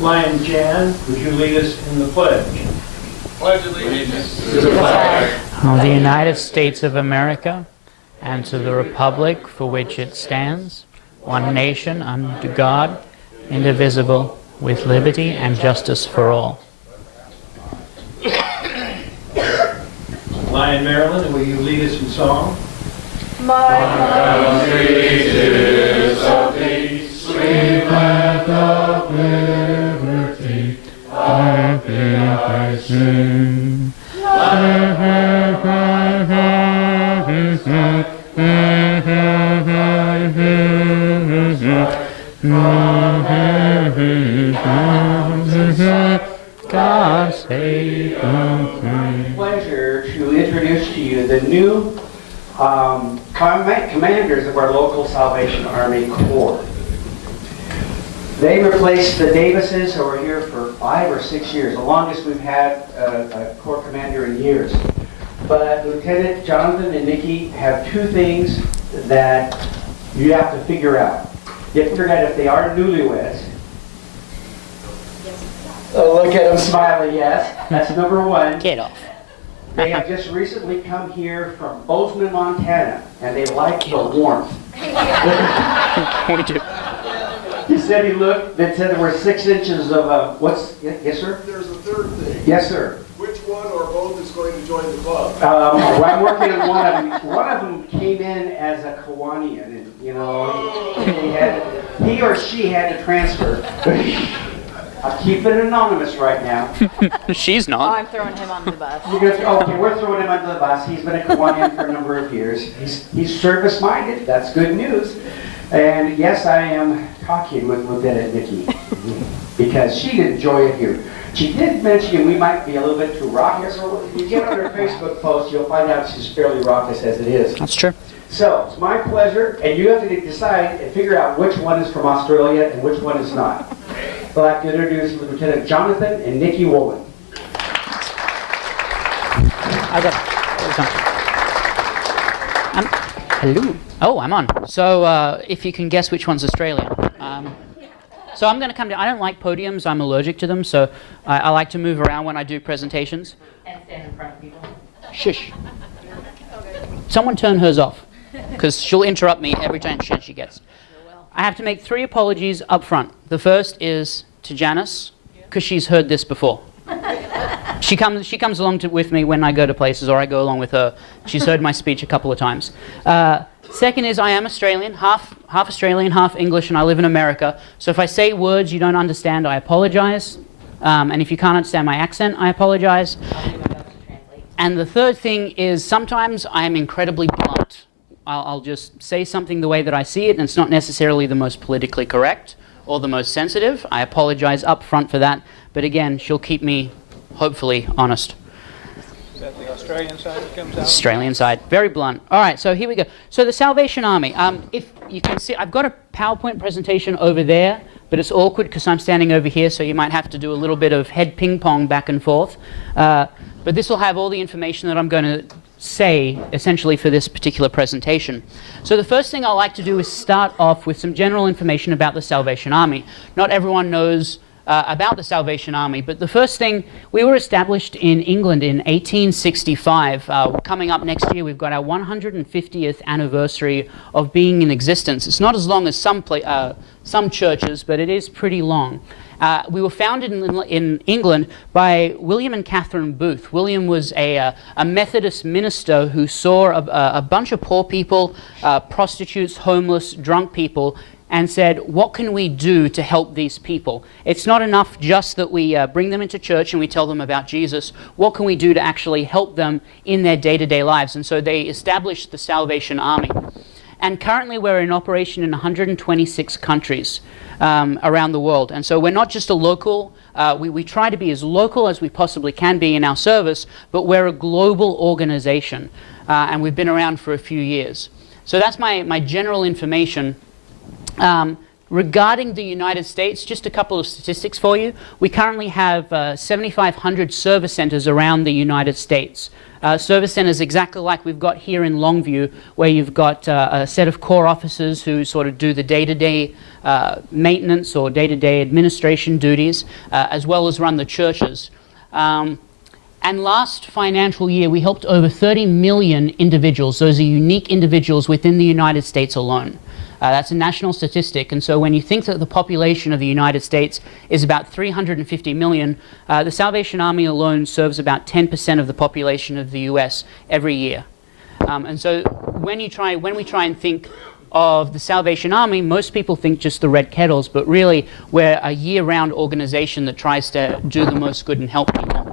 Lion Jan, would you lead us in the pledge? Pledge allegiance to the flag of the United States of America and to the republic for which it stands, one nation under God, indivisible, with liberty and justice for all. Lion Marilyn, will you lead us in song? My country is of peace, sweet land of liberty, happy I sing. God save the Pleasure to introduce to you the new commanders of our local Salvation Army Corps. They replaced the Davises, who were here for 5 or 6 years, the longest we've had a Corps commander in years. But Lieutenant Jonathan and Nikki have 2 things that you have to figure out. You have to figure out if they are newlyweds. Oh, look at them smiling, yes. That's number 1. Get off. They have just recently come here from Bozeman, Montana, and they like the warmth. He said he looked, they said there were 6 inches of, yes sir? There's a third thing. Yes sir. Which one or both is going to join the club? Well, I'm working on one of them. One of them came in as a Kiwanian, and you know, he or she had to transfer. I'll keep it anonymous right now. She's Oh, not. I'm throwing him on the bus. Okay, we're throwing him under the bus. He's been a Kiwanian for a number of years. He's service-minded. That's good news. And yes, I am talking with Lieutenant Nikki because she'd enjoy it here. She did mention we might be a little bit too raucous. So if you get on her Facebook post, you'll find out she's fairly raucous as it is. That's true. So, it's my pleasure, and you have to decide and figure out which one is from Australia and which one is not. I'd like to introduce Lieutenant Jonathan and Nikki Woollin. I got it. Hello. Oh, I'm on. So, if you can guess which one's Australian. So I'm going to come down. I don't like podiums. I'm allergic to them, so I like to move around when I do presentations. And stand in front of people. Shush. Someone turn hers off, because she'll interrupt me every chance she gets. I have to make 3 apologies up front. The first is to Janice, because she's heard this before. She comes along with me when I go to places, or I go along with her. She's heard my speech a couple of times. Second is I am Australian, half Australian, half English, and I live in America. So if I say words you don't understand, I apologize. And if you can't understand my accent, I apologize. And the third thing is sometimes I am incredibly blunt. I'll just say something the way that I see it, and it's not necessarily the most politically correct or the most sensitive. I apologize up front for that. But again, she'll keep me, hopefully, honest. Is that the Australian side that comes out? Australian side. Very blunt. All right, so here we go. So the Salvation Army. If you can see, I've got a PowerPoint presentation over there, but it's awkward because I'm standing over here, so you might have to do a little bit of head ping-pong back and forth. But this will have all the information that I'm going to say, essentially, for this particular presentation. So the first thing I like to do is start off with some general information about the Salvation Army. Not everyone knows about the Salvation Army, but the first thing, we were established in England in 1865. Coming up next year, we've got our 150th anniversary of being in existence. It's not as long as some churches, but it is pretty long. We were founded in England by William and Catherine Booth. William was a Methodist minister who saw a bunch of poor people, prostitutes, homeless, drunk people, and said, what can we do to help these people? It's not enough just that we bring them into church and we tell them about Jesus. What can we do to actually help them in their day-to-day lives? And so they established the Salvation Army. And currently we're in operation in 126 countries around the world. And so we're not just a local, we try to be as local as we possibly can be in our service, but we're a global organization. And we've been around for a few years. So that's my general information. Regarding the United States, just a couple of statistics for you. We currently have 7,500 service centers around the United States. Service centers exactly like we've got here in Longview, where you've got a set of core officers who sort of do the day-to-day maintenance or day-to-day administration duties, as well as run the churches. And last financial year, we helped over 30 million individuals. Those are unique individuals within the United States alone. That's a national statistic, and so when you think that the population of the United States is about 350 million, the Salvation Army alone serves about 10% of the population of the US every year. And so when we try and think of the Salvation Army, most people think just the Red Kettles, but really we're a year-round organization that tries to do the most good and help people.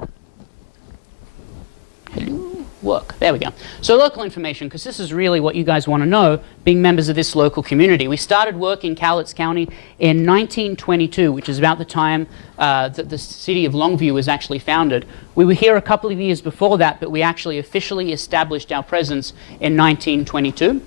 Work. There we go. So local information, because this is really what you guys want to know, being members of this local community. We started work in Cowlitz County in 1922, which is about the time that the city of Longview was actually founded. We were here a couple of years before that, but we actually officially established our presence in 1922.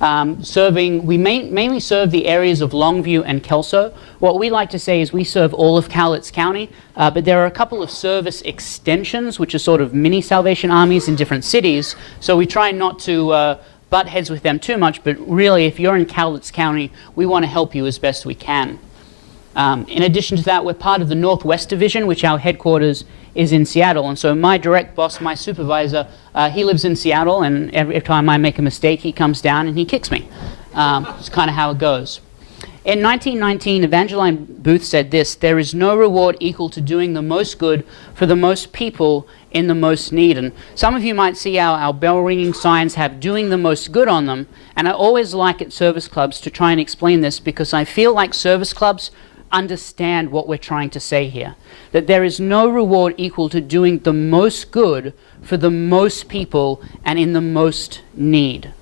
We mainly serve the areas of Longview and Kelso. What we like to say is we serve all of Cowlitz County, but there are a couple of service extensions, which are sort of mini Salvation Armies in different cities. So we try not to butt heads with them too much, but really if you're in Cowlitz County, we want to help you as best we can. In addition to that, we're part of the Northwest Division, which our headquarters is in Seattle. And so my direct boss, my supervisor, he lives in Seattle, and every time I make a mistake, he comes down and he kicks me. It's kind of how it goes. In 1919, Evangeline Booth said this: "There is no reward equal to doing the most good for the most people in the most need." And some of you might see our bell ringing signs have "doing the most good" on them. And I always like at service clubs to try and explain this, because I feel like service clubs understand what we're trying to say here. That there is no reward equal to doing the most good for the most people and in the most need.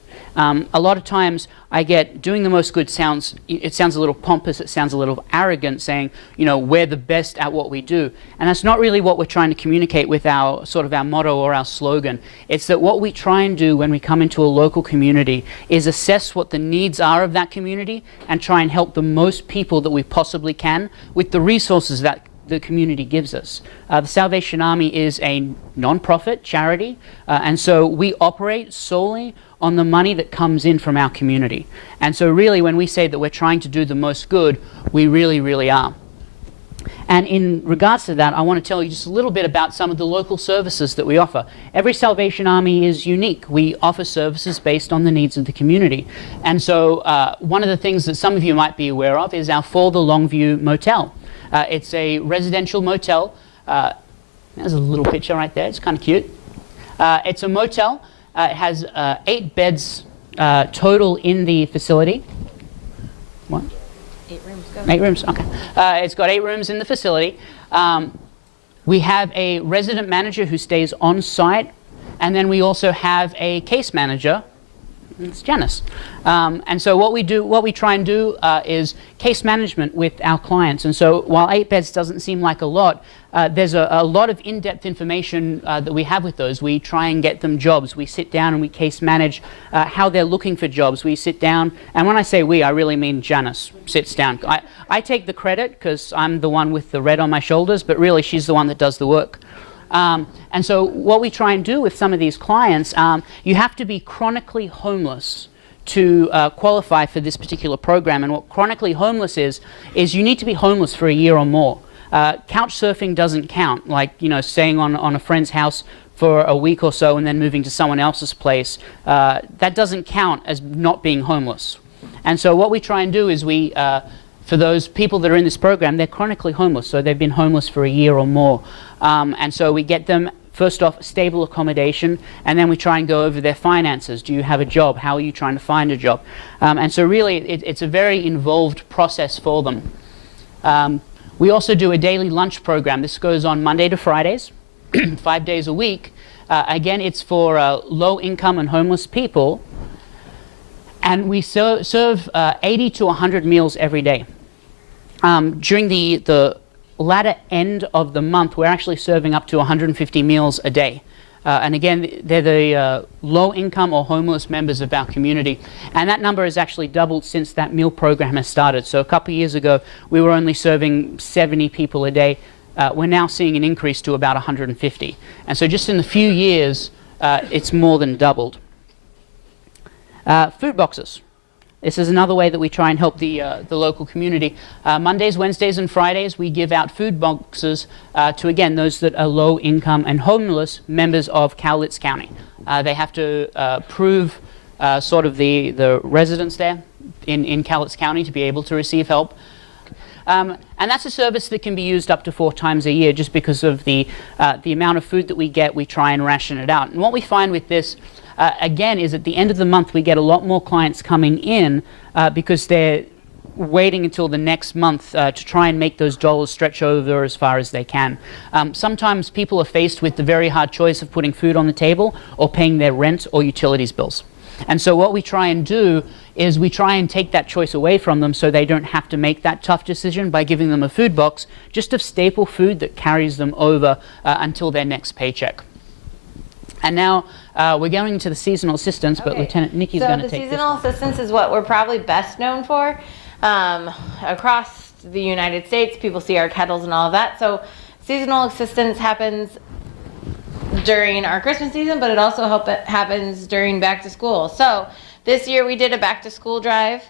A lot of times I get doing the most good sounds a little pompous, it sounds a little arrogant, saying, you know, we're the best at what we do. And that's not really what we're trying to communicate with our sort of our motto or our slogan. It's that what we try and do when we come into a local community is assess what the needs are of that community and try and help the most people that we possibly can with the resources that the community gives us. The Salvation Army is a non-profit charity, and so we operate solely on the money that comes in from our community. And so really when we say that we're trying to do the most good, we really, really are. And in regards to that, I want to tell you just a little bit about some of the local services that we offer. Every Salvation Army is unique. We offer services based on the needs of the community. And so one of the things that some of you might be aware of is our For the Longview Motel. It's a residential motel. There's a little picture right there. It's kind of cute. It's a motel. It has 8 beds total in the facility. What? 8 rooms, go. 8 rooms, okay. It's got 8 rooms in the facility. We have a resident manager who stays on site, and then we also have a case manager. It's Janice. And so what we try and do is case management with our clients. And so while 8 beds doesn't seem like a lot, there's a lot of in-depth information that we have with those. We try and get them jobs. We sit down and we case manage how they're looking for jobs. We sit down, and when I say we, I really mean Janice sits down. I take the credit because I'm the one with the red on my shoulders, but really she's the one that does the work. And so what we try and do with some of these clients, you have to be chronically homeless to qualify for this particular program. And what chronically homeless is you need to be homeless for a year or more. Couch surfing doesn't count, like, you know, staying on a friend's house for a week or so and then moving to someone else's place. That doesn't count as not being homeless. And so what we try and do is for those people that are in this program, they're chronically homeless, so they've been homeless for a year or more. And so we get them, first off, stable accommodation, and then we try and go over their finances. Do you have a job? How are you trying to find a job? And so really, it's a very involved process for them. We also do a daily lunch program. This goes on Monday to Fridays, 5 days a week. Again, it's for low-income and homeless people. And we serve 80 to 100 meals every day. During the latter end of the month, we're actually serving up to 150 meals a day. And again, they're the low-income or homeless members of our community. And that number has actually doubled since that meal program has started. So a couple of years ago, we were only serving 70 people a day. We're now seeing an increase to about 150. And so just in the few years it's more than doubled. Food boxes. This is another way that we try and help the local community. Mondays, Wednesdays, and Fridays, we give out food boxes to, again, those that are low income and homeless members of Cowlitz County. They have to prove sort of the residence there in Cowlitz County to be able to receive help. And that's a service that can be used up to 4 times a year just because of the amount of food that we get. We try and ration it out. And what we find with this, again, is at the end of the month we get a lot more clients coming in because they're waiting until the next month to try and make those dollars stretch over as far as they can. Sometimes people are faced with the very hard choice of putting food on the table or paying their rent or utilities bills. And so what we try and do is we try and take that choice away from them so they don't have to make that tough decision by giving them a food box just of staple food that carries them over until their next paycheck. And now we're going to the seasonal assistance, but Okay. Lieutenant Nikki's going to take this. So the seasonal assistance is what we're probably best known for. Across the United States, people see our kettles and all of that. So seasonal assistance happens during our Christmas season, but it also happens during back to school. So this year we did a back to school drive.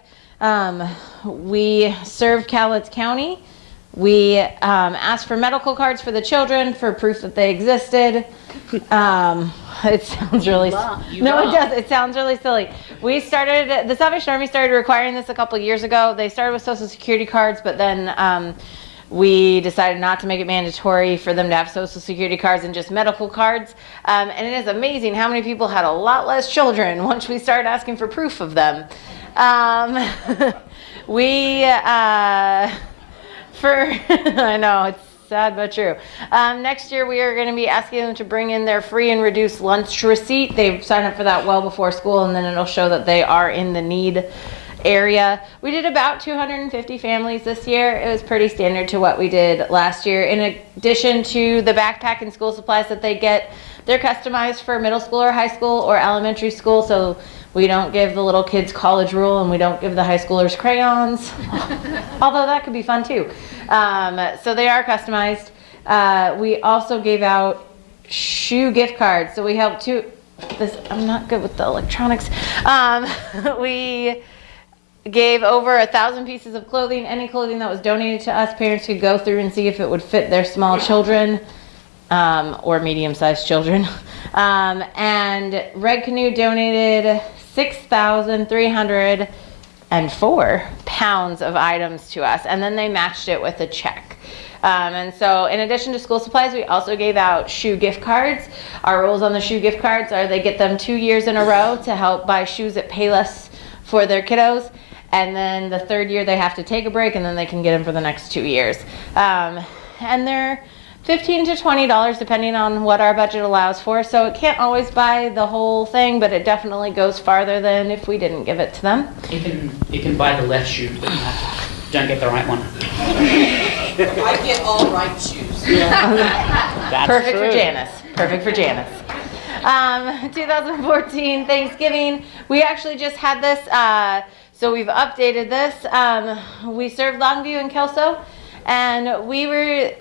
We served Cowlitz County. We asked for medical cards for the children for proof that they existed. It sounds really it does. It sounds really silly. The Salvation Army started requiring this a couple years ago. They started with Social Security cards, but then we decided not to make it mandatory for them to have Social Security cards and just medical cards. And it is amazing how many people had a lot less children once we started asking for proof of them. I know, it's sad but true. Next year we are going to be asking them to bring in their free and reduced lunch receipt. They've signed up for that well before school, and then it'll show that they are in the need area. We did about 250 families this year. It was pretty standard to what we did last year. In addition to the backpack and school supplies that they get, they're customized for middle school or high school or elementary school, so we don't give the little kids college rule and we don't give the high schoolers crayons, although that could be fun too. So they are customized. We also gave out shoe gift cards, so we helped I'm not good with the electronics. We gave over 1,000 pieces of clothing. Any clothing that was donated to us, parents could go through and see if it would fit their small children or medium-sized children. And Red Canoe donated 6,304 pounds of items to us, and then they matched it with a check. And so in addition to school supplies, we also gave out shoe gift cards. Our rules on the shoe gift cards are they get them 2 years in a row to help buy shoes at Payless for their kiddos. And then the 3rd year they have to take a break, and then they can get them for the next 2 years. And they're $15 to $20 depending on what our budget allows for. So it can't always buy the whole thing, but it definitely goes farther than if we didn't give it to them. It can buy the left shoe, but don't get the right one. I get all right shoes. That's Perfect true. for Janice. Perfect for Janice. 2014 Thanksgiving, we actually just had this, so we've updated this. We served Longview and Kelso, and we were,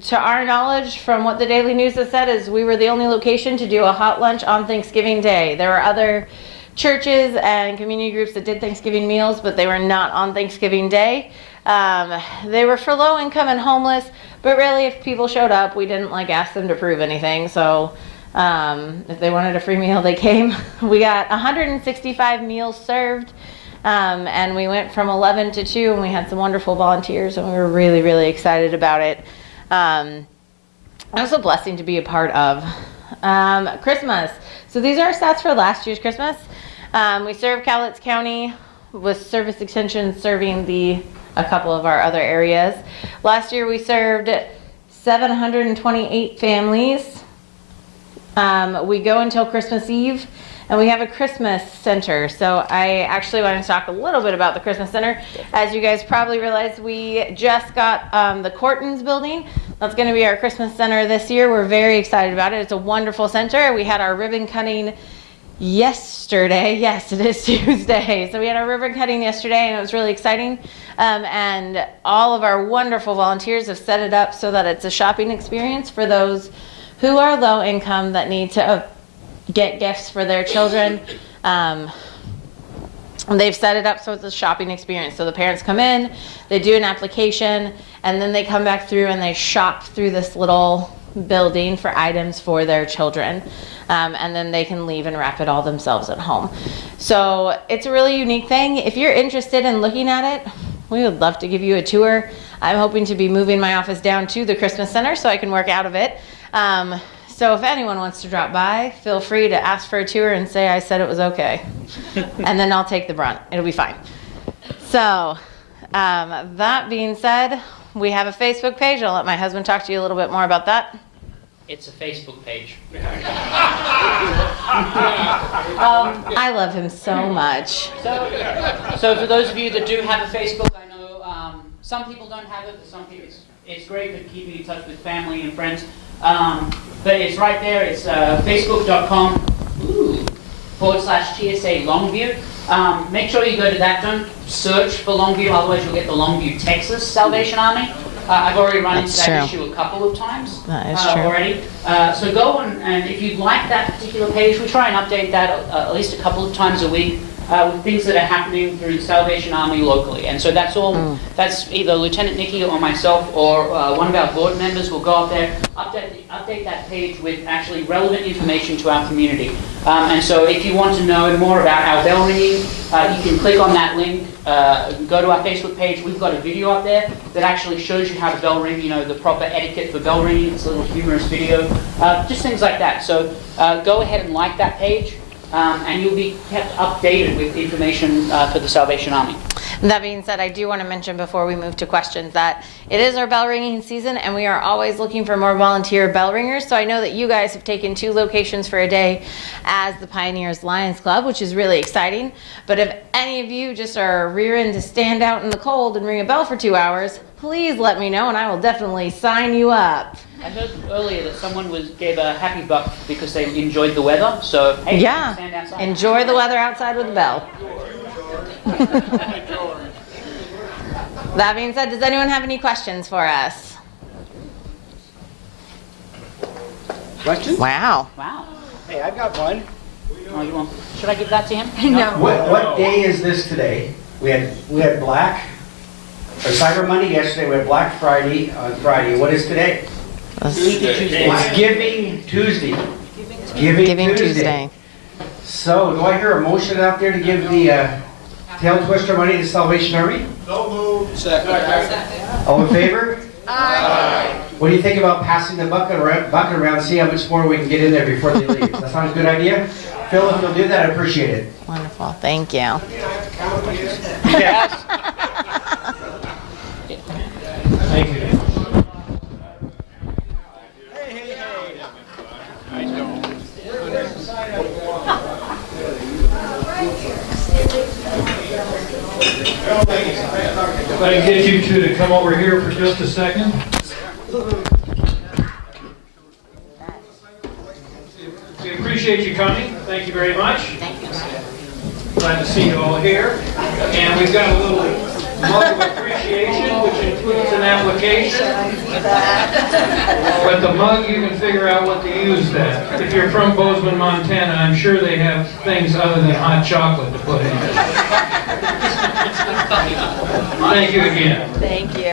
to our knowledge, from what the Daily News has said, is we were the only location to do a hot lunch on Thanksgiving Day. There were other churches and community groups that did Thanksgiving meals, but they were not on Thanksgiving Day. They were for low income and homeless, but really if people showed up, we didn't ask them to prove anything. So if they wanted a free meal, they came. We got 165 meals served, and we went from 11 to 2, and we had some wonderful volunteers, and we were really, really excited about it. It was a blessing to be a part of. Christmas. So these are our stats for last year's Christmas. We served Cowlitz County with Service Extension serving a couple of our other areas. Last year we served 728 families. We go until Christmas Eve, and we have a Christmas center. So I actually want to talk a little bit about the Christmas center. As you guys probably realize, we just got the Cortons building. That's going to be our Christmas center this year. We're very excited about it. It's a wonderful center. We had our ribbon cutting yesterday. Yes, it is Tuesday. So we had our ribbon cutting yesterday, and it was really exciting. And all of our wonderful volunteers have set it up so that it's a shopping experience for those who are low income that need to get gifts for their children. They've set it up so it's a shopping experience. So the parents come in, they do an application, and then they come back through and they shop through this little building for items for their children. And then they can leave and wrap it all themselves at home. So it's a really unique thing. If you're interested in looking at it, we would love to give you a tour. I'm hoping to be moving my office down to the Christmas Center so I can work out of it. So if anyone wants to drop by, feel free to ask for a tour and say I said it was okay. And then I'll take the brunt. It'll be fine. So that being said, we have a Facebook page. I'll let my husband talk to you a little bit more about that. It's a Facebook page. I love him so much. So for those of you that do have a Facebook, I know some people don't have it, but some people, it's great for keeping in touch with family and friends. But it's right there. It's facebook.com/TSA Longview. Make sure you go to that. Don't search for Longview, otherwise you'll get the Longview, Texas Salvation Army. I've already run into that issue a couple of times already. So go on, and if you like that particular page, we try and update that at least a couple of times a week with things that are happening through the Salvation Army locally. And so that's all. That's either Lieutenant Nikki or myself or one of our board members will go up there, update that page with actually relevant information to our community. And so if you want to know more about our bell ringing, you can click on that link, go to our Facebook page. We've got a video up there that actually shows you how to bell ring, the proper etiquette for bell ringing. It's a little humorous video, just things like that. So go ahead and like that page. And you'll be kept updated with information for the Salvation Army. That being said, I do want to mention before we move to questions that it is our bell ringing season and we are always looking for more volunteer bell ringers. So I know that you guys have taken 2 locations for a day as the Pioneers Lions Club, which is really exciting. But if any of you just are rearing to stand out in the cold and ring a bell for 2 hours, please let me know and I will definitely sign you up. I heard earlier that someone gave a happy buck because they enjoyed the weather. So hey, yeah, stand outside. Enjoy the weather outside with a bell. That being said, does anyone have any questions for us? Questions? Wow. Wow. Hey, I've got one. Oh, should I give that to him? No. What day is this today? We had Black or Cyber Monday yesterday. We had Black Friday on Friday. What is today? Tuesday. It's Giving Tuesday. Giving Tuesday. So, do I hear a motion out there to give the tail twister money to the Salvation Army? No move. Second. All in favor? Aye. What do you think about passing the bucket around, see how much more we can get in there before they leave? Does that sound a good idea? Phil, if you'll do that, I appreciate it. Wonderful. Thank you. Yes. Thank you. If I can get you two to come over here for just a second. We appreciate you coming. Thank you very much. Thank you. Glad to see you all here. And we've got a little mug of appreciation, which includes an application. But the mug, you can figure out what to use that. If you're from Bozeman, Montana, I'm sure they have things other than hot chocolate to put in it. Thank you again. Thank you.